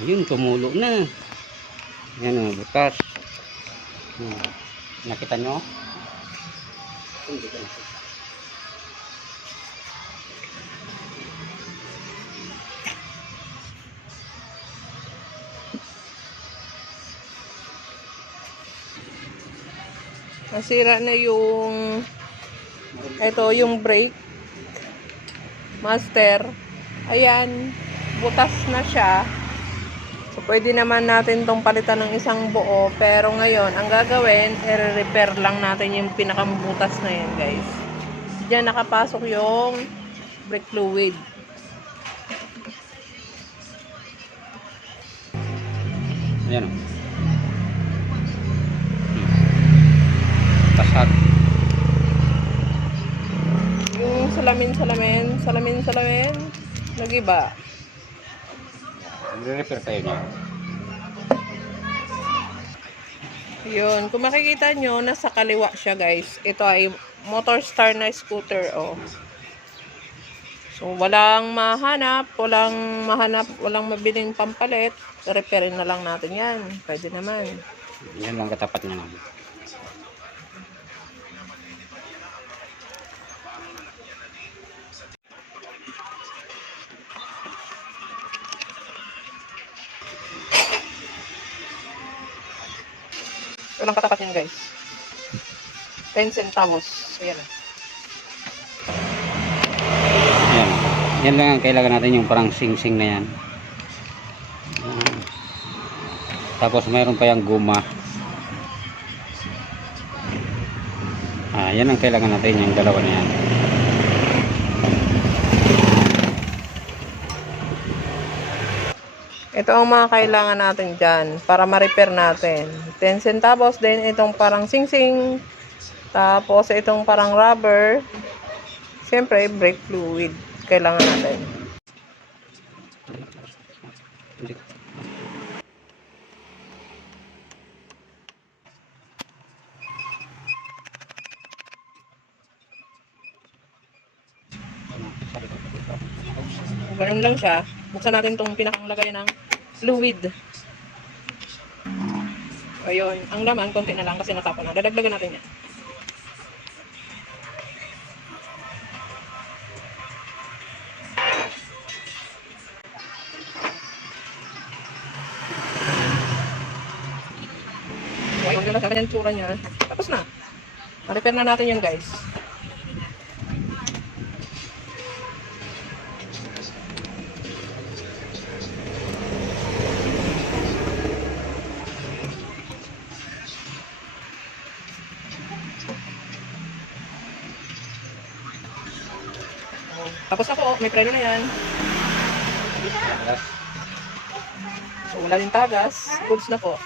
Ayun, tumulo na. Yan o, butas. Nakita nyo? Hindi ko nakita. Nasira na yung yung brake master. Ayan, butas na siya. So pwede naman natin tong palitan ng isang buo, pero ngayon ang gagawin, i-repair lang natin yung pinakabutas na yan, guys. Diyan nakapasok yung brake fluid. Ayan o. Tasag. Yung salamin, nag-iba. Repair tayo niya. Yun, kung makikita nyo, nasa kaliwa siya, guys. Ito ay motor star na scooter, oh. So, walang mabiling pampalit. Repairin na lang natin yan. Pwede naman. Yan lang katapat niya naman. Walang katapat yan, guys. 10 centavos. Ayan. Yan. Yan lang ang kailangan natin, yung parang sing-sing na yan. Tapos mayroon pa yung guma. Yan ang kailangan natin, yung dalawa na yan. Ito ang mga kailangan natin dyan para ma-repair natin. 10 centavos din itong parang sing-sing. Tapos itong parang rubber. Siyempre, brake fluid. Kailangan natin. Ganun lang siya. Buksan natin itong pinakang lagay ng fluid. Ayun. Ang laman, konti na lang kasi natapon na. Dadagdagan natin yan. Ayun, ganda sa kanyang tsura niya. Tapos na. Ma-repair na natin yan, guys. Tapos na po, may preno na yan. So, wala din tagas. Goods na po.